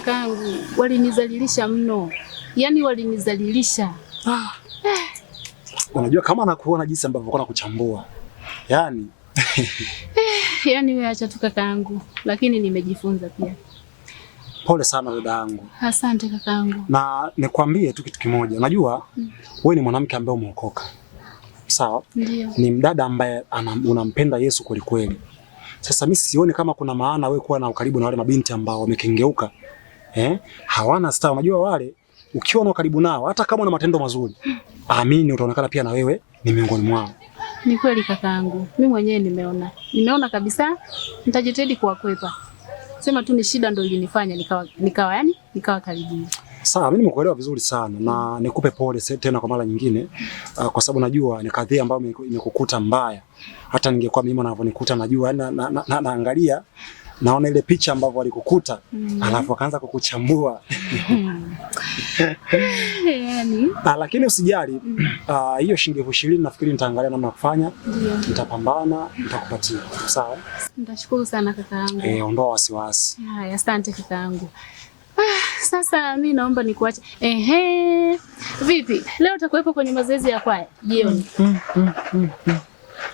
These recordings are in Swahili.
kakaangu, walinizalilisha mno. Yaani walinizalilisha. Unajua kama nakuona jinsi ambavyo uko nakuchambua. Yaani yaani wewe acha tu kakaangu, lakini nimejifunza pia. Pole sana dada yangu. Asante kakaangu. Na nikwambie tu kitu kimoja. Unajua wewe ni mwanamke ambaye umeokoka. Sawa? Ndio. Ni mdada ambaye unampenda Yesu kweli kweli. Sasa mimi sioni kama kuna maana wewe kuwa na ukaribu na wale mabinti ambao wamekengeuka. Hawana star. Unajua wale ukiwa na ukaribu nao hata kama una matendo mazuri, amini utaonekana pia na wewe ni miongoni mwao. Ni kweli kakaangu. Mimi mwenyewe nimeona. Nimeona kabisa nitajitahidi kuwakwepa. Sema tu ni shida ndio ilinifanya nikawa karibu. Sawa, mimi nimekuelewa vizuri sana na nikupe pole tena kwa mara nyingine kwa sababu najua ni kadhia ambayo imekukuta mbaya. Hata ningekuwa mimi ninavyonikuta najua naangalia naona ile picha ambavyo walikukuta alafu akaanza kukuchambua. Yaani lakini usijali, hiyo shilingi 20,000 nafikiri nitaangalia namna kufanya. Nitapambana, nitakupatia. Sawa? Nitashukuru sana kakaangu. Ondoa wasiwasi. Haya, asante kakaangu. Sasa mimi naomba nikuache. Vipi? Leo utakuwepo kwenye mazoezi ya kwaya jioni?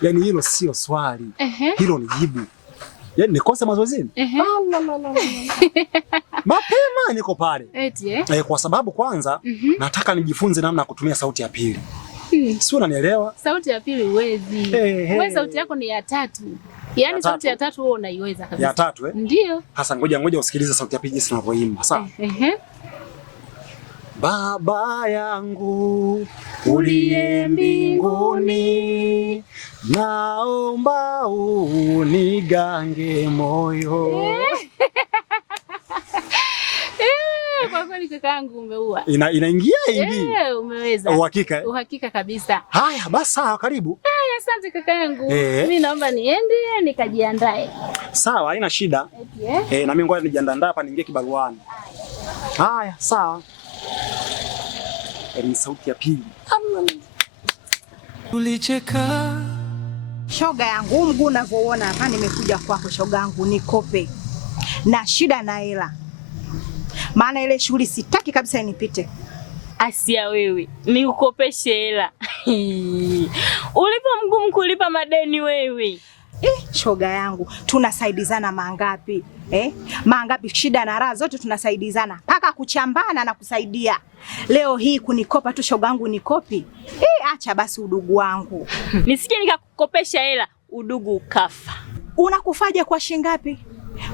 Yaani hilo sio swali. Hilo ni jibu. Yaani nikose mazoezini? Mapema niko pale. Eti kwa sababu kwanza nataka nijifunze namna ya kutumia sauti ya pili. Sio, unanielewa? Sauti ya pili huwezi. Wewe sauti yako ni ya 3. Yaani sauti ya 3 wewe unaiweza kabisa. Ya 3 Ndio. Sasa ngoja usikilize sauti ya pili jinsi ninavyoimba. Sawa? Baba yangu uliye mbinguni, naomba unigange moyo. Kwa kweli kakaangu umeua. Inaingia hivi. Umeweza. Uhakika? Uhakika kabisa. Haya basi sawa, karibu. Asante kakaangu. Mimi naomba niende nikajiandae. Sawa, haina shida. Na mimi ngoja nijiandae hapa niingie kibaruani. Haya, sawa. Ni sauti ya pili. Ulicheka. Shoga yangu, mguu unavyoona hapa nimekuja kwako shoga yangu nikope. Na shida na hela. Maana ile shughuli sitaki kabisa inipite. Asia wewe, nikukopeshe hela. Ulipo mgumu kulipa madeni wewe. Shoga yangu, tunasaidizana mangapi? Mangapi shida na raha zote tunasaidizana. Paka kuchambana na kusaidia. Leo hii kunikopa tu shoga yangu nikopi. Acha basi udugu wangu. Nisije nikakukopesha hela, udugu ukafa. Unakufaje kwa shingapi?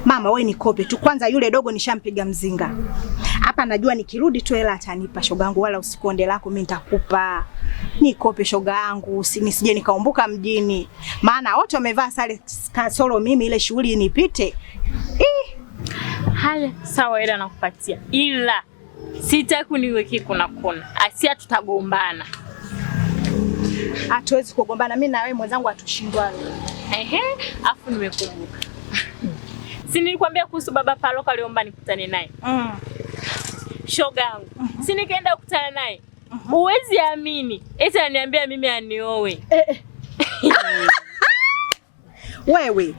Mama wewe nikope tu kwanza, yule dogo nishampiga mzinga. Hapa najua nikirudi tu hela atanipa shoga yangu, wala usikonde lako mimi nitakupa. Nikope shoga yangu, nisije nikaumbuka mjini. Maana wote wamevaa sare kasoro mimi ile shughuli inipite. Haya, sawa hela nakupatia. Ila sitaki niweke kuna. Asia tutagombana. Hatuwezi kugombana, mimi na wewe mwenzangu hatushindani. Afu nimekumbuka. Si nilikwambia kuhusu baba Paroka aliomba nikutane naye. Shoga yangu. Si nikaenda kukutana naye. Huwezi amini. Eti ananiambia mimi anioe. Wewe.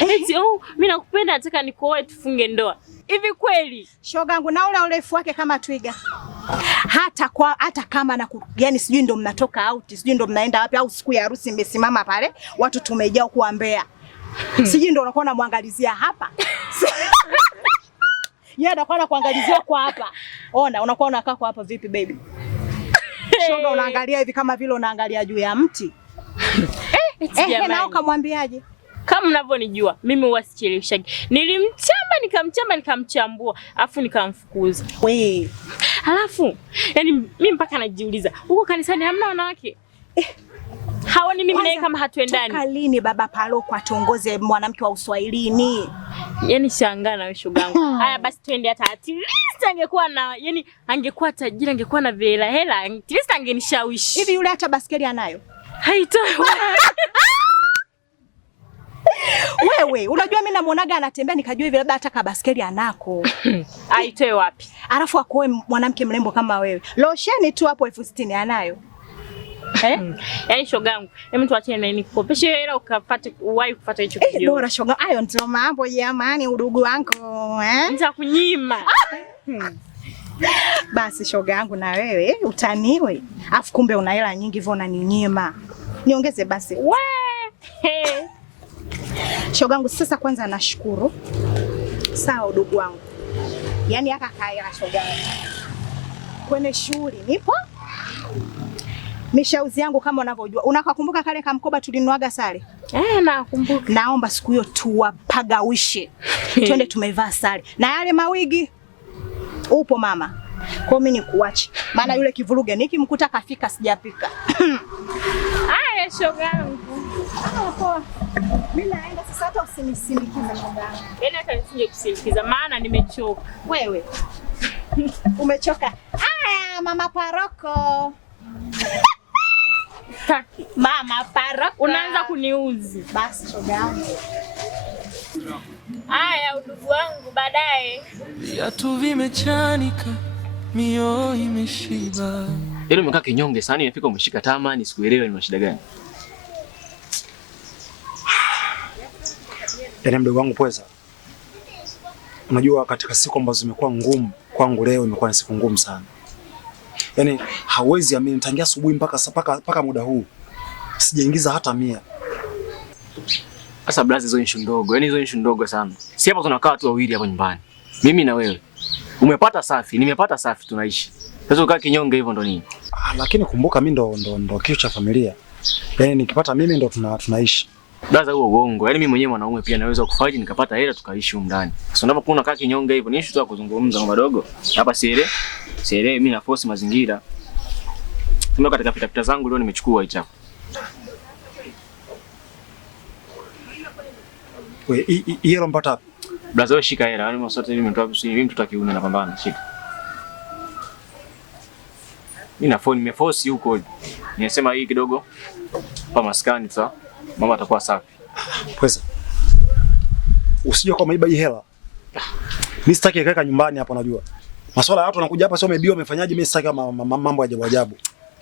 Eti mimi nakupenda, nataka nikuoe tufunge ndoa. Hivi kweli? Shoga yangu, na ule urefu wake kama twiga. Hata kama na yani sijui ndo mnatoka out, sijui ndo mnaenda wapi, au siku ya harusi mmesimama pale, watu tumejaa kuambea. Sijui ndo unakuwa unamwangalizia hapa. Yeye anakuwa anakuangalizia kwa hapa. Ona, unakuwa unakaa kwa hapa vipi baby? Shoga unaangalia hivi kama vile unaangalia juu ya mti. Nao kamwambiaje? Kama mnavyonijua, mimi huwa sicheleweshagi. Nilimchamba nikamchambua, afu nikamfukuza. We. Halafu, yani mimi mpaka najiuliza, huko kanisani hamna wanawake? Haoni mimi naye kama hatuendani. Toka lini baba Paroko atongoze mwanamke wa Uswahilini? Yaani shangaa na wewe shogangu. Haya basi twende, hata at least angekuwa na, yani angekuwa tajiri, angekuwa na hela, at least angenishawishi. Hivi yule hata baskeli anayo? Haitoi. Wewe, unajua mimi namuonaga anatembea nikajua hivi labda hata ka baskeli anako. Haitoi wapi? Alafu akoe mwanamke mrembo kama wewe. Losheni tu hapo 60,000 anayo. Yaani shogangu, hebu tuachane na nini kukopesha hiyo hela ukapate uwahi kufuata hicho kijio. Bora shoga, hayo ndio mambo jamani, udugu wangu Nitakunyima. Basi shoga yangu na wewe utaniwe. Afu kumbe una hela nyingi hivyo unaninyima. Niongeze basi. Shoga yangu sasa kwanza nashukuru. Sawa udugu wangu. Yaani haka kaela shoga yangu. Kwenye shughuli nipo. Mishauzi yangu kama unavyojua. Unakakumbuka kale kamkoba tulinuaga sare? Nakumbuka. Naomba siku hiyo tuwapagawishe. Twende tumevaa sare. Na yale mawigi upo mama. Kwa mimi nikuache. Maana yule kivuruge nikimkuta kafika sijapika. Haya shogangu. Poa. Mimi naenda sasa, hata usinisindikize shogangu. Yaani hata nisinge kusindikiza maana nimechoka. Wewe. Umechoka. Haya mama paroko. Taki. Mama paroko. Unaanza kuniuzi. Basi shogangu. Haya udugu wangu baadaye. Viatu vimechanika, mioyo imeshiba. Yaani umekaa kinyonge sana, imefika umeshika tama, nisikuelewe ni shida gani? Yaani mdogo wangu Pweza, unajua katika siku ambazo zimekuwa ngumu kwangu, leo imekuwa ni siku ngumu sana. Yaani hauwezi amini, tangia asubuhi mpaka muda huu sijaingiza hata 100. Sasa blazi, hizo issue ndogo. Yaani hizo issue ndogo sana. Si hapa tunakaa tu wawili hapa nyumbani. Mimi na wewe. Umepata safi, nimepata safi, tunaishi. Sasa ukaa kinyonge hivyo ndo nini? Lakini kumbuka mimi ndo kichwa cha familia. Yaani nikipata mimi ndo tunaishi. Blaza, huo uongo. Yaani mimi mwenyewe mwanaume pia naweza kufaidi nikapata hela tukaishi huko ndani. Sasa unapokuwa unakaa kinyonge hivyo ni issue tu ya kuzungumza kwa madogo. Hapa sielewi mimi na force mazingira. Tumeka katika pitapita zangu leo nimechukua hicho hapo. Wewe hilo mpata. Blaza, wewe shika hela. Yaani msote mimi mtoto kiume napambana, shika. Mimi na phone nimeforce huko. Ninasema hii kidogo pa maskani sasa. Mama atakuwa safi. Pweza. Usije kwa maiba hii hela. Mimi sitaki kuweka nyumbani hapa, unajua. Masuala ya watu wanakuja hapa sio umeibiwa umefanyaje, mimi sitaki mambo ya ajabu ajabu.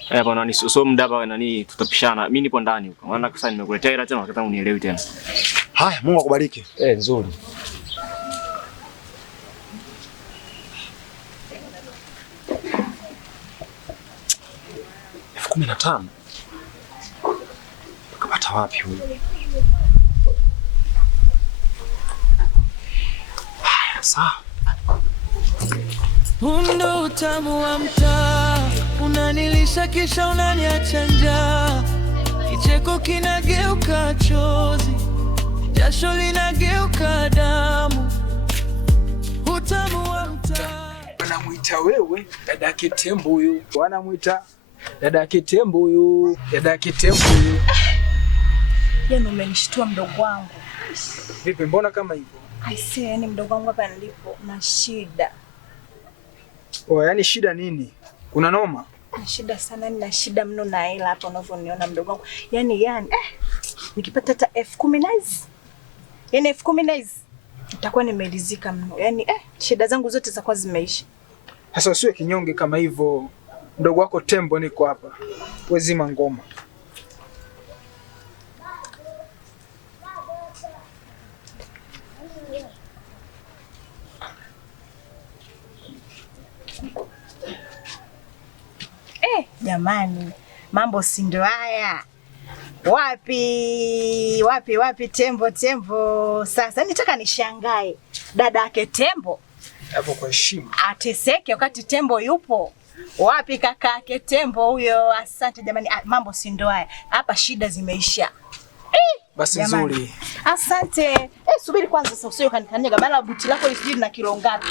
Hapa nani sio mdaba nani, tutapishana. Mimi nipo ndani huko. Maana sasa nimekuletea hela tena wakati unielewi tena. Haya, Mungu akubariki. Nzuri. $15,000. Kapata wapi huyu? Sawa. Ndo utamu wa mtaa, unanilisha kisha unaniacha njaa. Kicheko kinageuka chozi, jasho linageuka damu. Utamu wa mtaa. Wanamuita wewe dada Kitembo huyu. Wanamuita dada Kitembo huyu. Dada Kitembo huyu. Yaani umenishtua mdogo wangu. Vipi, mbona kama hivyo? Aisee, yani mdogo wangu hapa nilipo na shida. Yaani shida nini? Kuna noma? Na shida sana, na shida mno na hela hapa unavyoniona mdogo wangu. Yaani nikipata hata 10,000 hizi. Yaani 10,000 hizi nitakuwa nimelizika mno. Yaani shida zangu zote zitakuwa zimeisha. Sasa usiwe kinyonge kama hivyo. Mdogo wako Tembo niko hapa. Wezima ngoma. Jamani, mambo si ndo haya. Wapi Tembo. Sasa nitaka nishangae. Dada yake Tembo Hapo kwa heshima ateseke wakati Tembo yupo. Wapi kaka yake Tembo huyo? Asante jamani, mambo si ndo haya. Hapa shida zimeisha. basi nzuri. Asante. Subiri kwanza sasa, usio kanikanyaga bala buti lako lisijui na kilo ngapi.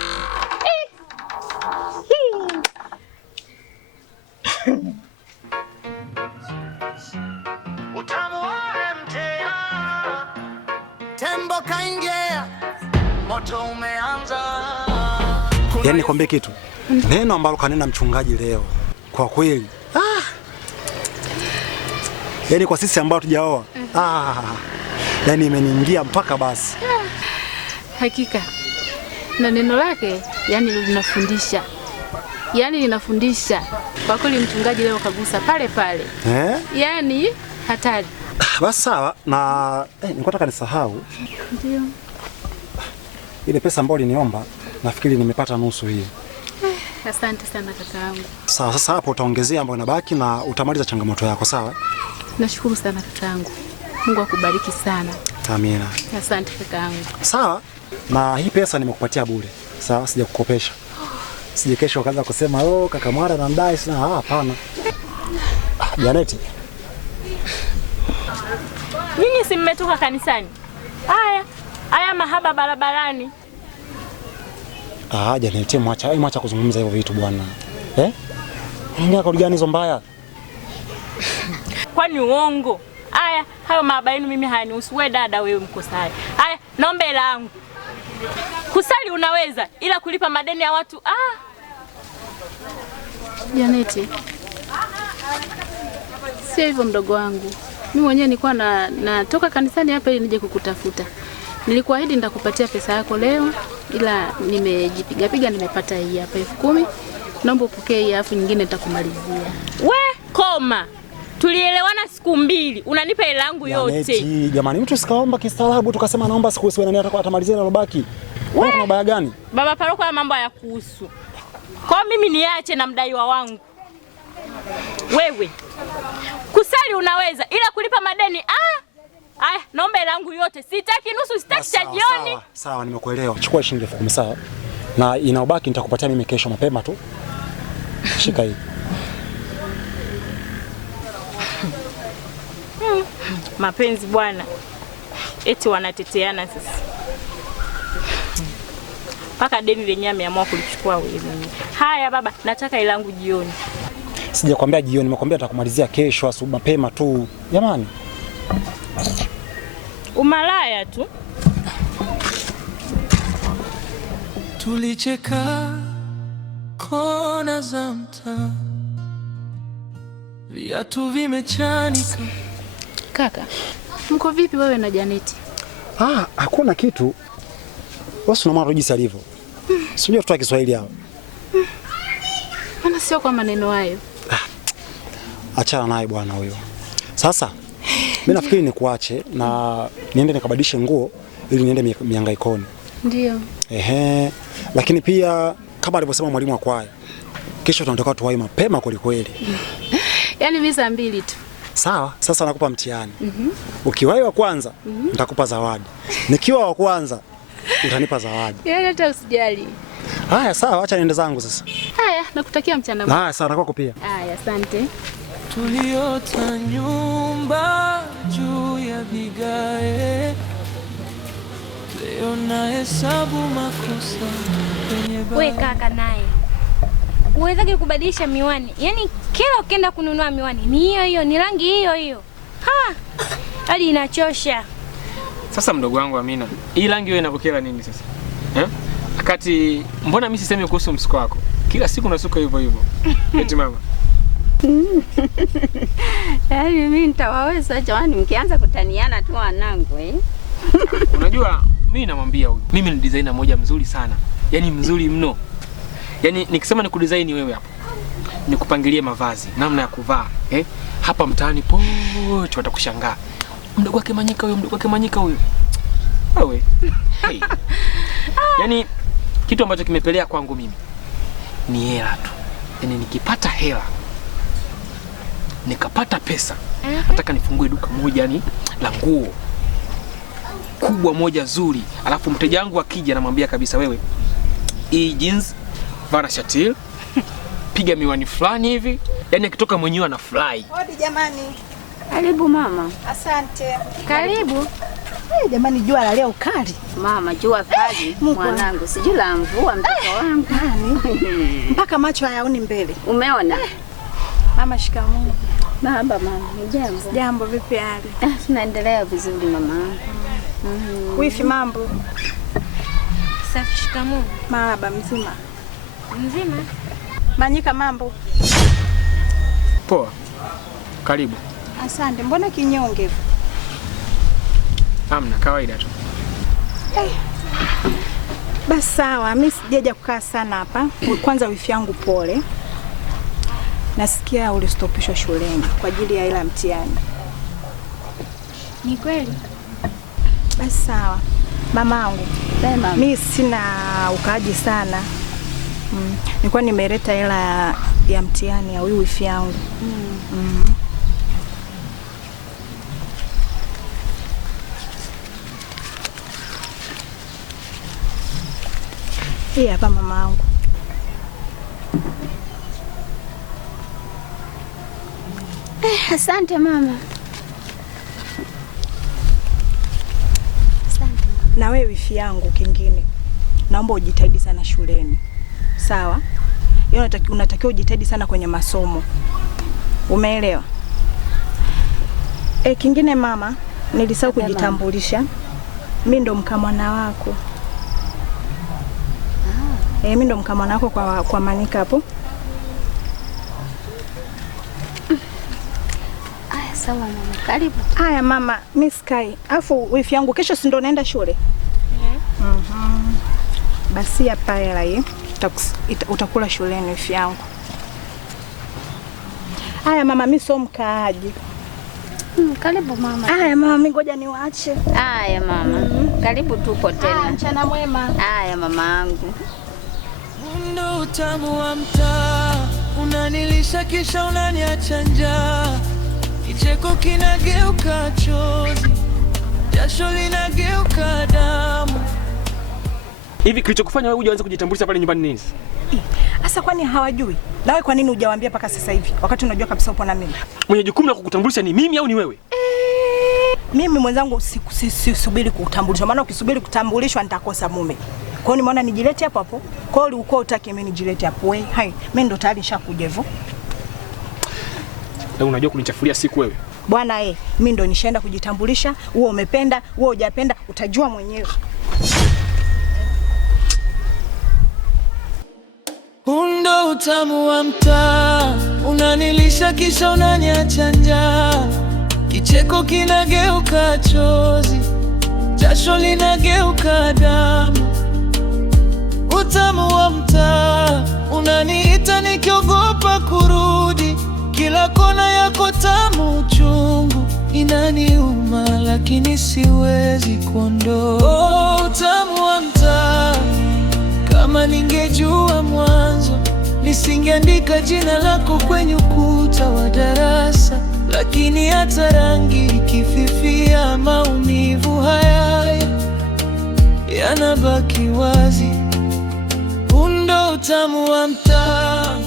Tembo kaingia, moto umeanza. Yaani nikwambie kitu. Neno ambalo kanena mchungaji leo. Kwa kweli. Yaani kwa sisi ambao tujaoa. Yaani imeniingia mpaka basi. Hakika. Na neno lake yani linafundisha. Yaani linafundisha. Kwa kweli mchungaji leo kagusa pale pale. Yaani hatari. Basi sawa na nilikuwa nataka nisahau. Ndio. Ile pesa ambayo uliniomba nafikiri nimepata nusu hiyo. Asante sana kakaangu. Sawa, sasa hapo utaongezea ambayo inabaki na utamaliza changamoto yako, sawa? Nashukuru sana kakaangu. Mungu akubariki sana. Amina. Asante kakaangu. Sawa. Na hii pesa nimekupatia bure. Sawa, sijakukopesha. Sije kesho ukaanza kusema kaka Mwara anamdai sana. Hapana. Janeti. Nyinyi si mmetoka kanisani? Haya mahaba barabarani. Janeti, mwacha kuzungumza hivyo vitu bwana. Ongea kauli gani hizo mbaya? Kwani uongo? Hayo mahaba yenu mimi hayanihusu. Wewe dada, wewe mkosaji. Naomba hela yangu. Kusali unaweza, ila kulipa madeni ya watu Janeti. Sio hivyo mdogo wangu. Mimi mwenyewe nilikuwa natoka kanisani hapa ili nije kukutafuta. Nilikuahidi nitakupatia pesa yako leo, ila nimejipiga nimepata hii hapa 10,000. Naomba upokee hii afu nyingine nitakumalizia. We koma. Tulielewana siku 2. Unanipa hela yangu yote. Jamani, mtu sikaomba kistaarabu tukasema naomba siku nani atamalizia na lobaki. Wewe una baya gani? Baba paroko ya mambo hayakuhusu. Kwa mimi niache na mdaiwa wangu. Wewe. Kusali unaweza, ila kulipa madeni naomba hela yangu yote. Sitaki nusu, sitaki cha jioni. Sawa, nimekuelewa. Chukua shilingi 10,000 sawa. Na inaobaki nitakupatia mimi kesho mapema tu. Shika hii. Mapenzi bwana. Eti wanateteana sasa. Paka deni lenyewe ameamua kulichukua wewe mwenyewe. Haya baba, nataka hela yangu jioni. Sijakwambia jioni, nimekwambia nitakumalizia kesho asubuhi mapema tu. Jamani. Umalaya tu. Tulicheka kona za mtaa, viatu vimechanika. Kaka, mko vipi wewe na Janeti? Hakuna kitu. Wewe unamwona jinsi alivyo. Sio tu Kiswahili hapa. Maana sio kwa maneno hayo. Achana naye bwana huyo. Sasa mimi nafikiri nikuache na niende nikabadilishe nguo ili niende mihangaikoni. Ndio. Lakini pia kama alivyosema mwalimu wa kwaya, kesho tunatoka tuwai mapema kweli. Yaani mimi saa 2 tu. Sawa, sasa nakupa mtihani. Ukiwahi wa kwanza, nitakupa zawadi. Nikiwa wa kwanza, utanipa zawadi. Yaani hata usijali. Haya, sawa, acha niende zangu sasa. Haya, nakutakia mchana mwema. Haya, sawa, na kwako pia. Haya, asante. Tuliota nyumba juu ya vigae, leo nahesabu makosa kwenye baa. We kaka naye uwezake kubadilisha miwani? Yaani kila ukienda kununua miwani ni hiyo ni rangi hiyo. Hadi inachosha. Sasa mdogo wangu Amina, hii rangi wewe inakukera nini sasa? Akati mbona mimi sisemi kuhusu msuko wako? Kila siku nasuka hivyo. Eti mama. Yaani mimi nitawaweza jamani mkianza kutaniana tu wanangu Unajua mimi namwambia huyu, mimi ni designer moja mzuri sana. Yaani mzuri mno. Yaani nikisema nikudesign wewe hapa, nikupangilie mavazi, namna ya kuvaa, hapa mtaani pote watakushangaa. Mdogo wake Manyika huyo. Wewe. Hey. Yaani kitu ambacho kimepelea kwangu mimi ni hela tu. Yaani nikipata hela, nikapata pesa, nataka nifungue duka moja la nguo kubwa moja zuri. Alafu mteja wangu akija namwambia kabisa, wewe hii jeans vana shati, piga miwani fulani hivi, yaani akitoka mwenyewe anafurahi. Hodi jamani. Karibu mama. Asante. Karibu. Jamani, jua la leo kali. Mama, jua kali mwanangu, sijui la mvua mtoto wangu. Mpaka macho hayaoni mbele. Umeona? Mama, shikamoo. Baba mama, jambo. Jambo, vipi hali? Tunaendelea vizuri mama. Wifi, mambo? Safi, shikamoo. Marahaba, mzima. Mzima? Manyika, mambo? Poa. Karibu. Asante. Mbona kinyonge? Hamna, kawaida tu. Basi sawa, mimi sijaja kukaa sana hapa. Kwanza wifi yangu pole. Nasikia ulistopishwa shuleni kwa ajili ya ila mtihani. Ni kweli? Basi sawa. Mamangu, mimi sina ukaaji sana. Nilikuwa nimeleta hela ya mtihani ya huyu wifi yangu. Hii hapa mamangu. Asante mama. Asante. Na wewe wifi yangu, kingine naomba ujitahidi sana shuleni. Sawa? Yeye unatakiwa ujitahidi sana kwenye masomo. Umeelewa? Kingine mama, nilisahau kujitambulisha. Mimi ndo mkamwana wako. Mimi ndo mkamwana wako kwa Manika hapo. Sawa mama, karibu. Haya mama, mimi Sky. Afu wifi yangu kesho si ndo naenda shule? Basi hapa hela hii utakula shuleni wifi yangu. Haya mama, mimi sio mkaaji. Karibu mama. Haya mama, mimi ngoja niwaache. Haya mama. Karibu tuko tena. Mchana mwema. Haya mama yangu. Ndo utamu wa mtaa, unanilisha kisha unaniacha njaa. Kicheko kinageuka chozi, jasho linageuka damu. Hivi kilichokufanya wewe uje uanze kujitambulisha pale nyumbani nini? Sasa kwani hawajui? Na wewe kwa nini hujawaambia mpaka sasa hivi? Wakati unajua kabisa upo na mimi. Mwenye jukumu la kukutambulisha ni mimi au ni wewe? Mimi mwenzangu sisubiri kutambulishwa. Maana ukisubiri kutambulishwa nitakosa mume. Kwa hiyo nimeona nijilete hapo hapo. Kwa hiyo ulikuwa utaki mimi nijilete hapo. Wewe, hai, mimi ndo tayari nishakuja hivyo. Na unajua kunichafulia siku wewe. Bwana mimi ndo nishaenda kujitambulisha. Wewe umependa, wewe hujapenda, utajua mwenyewe. Ndo utamu wa mtaa, unanilisha kisha unaniacha njaa. Kicheko kinageuka chozi, jasho linageuka damu. Utamu wa mtaa, unaniita nikiogopa kurudi. Kila kona yako tamu uchungu, inaniuma lakini siwezi kuondoa. Utamu wa mtaa, kama ningejua mwanzo nisingeandika jina lako kwenye ukuta wa darasa. Lakini hata rangi ikififia, maumivu haya yanabaki wazi. Ndo utamu wa mtaa.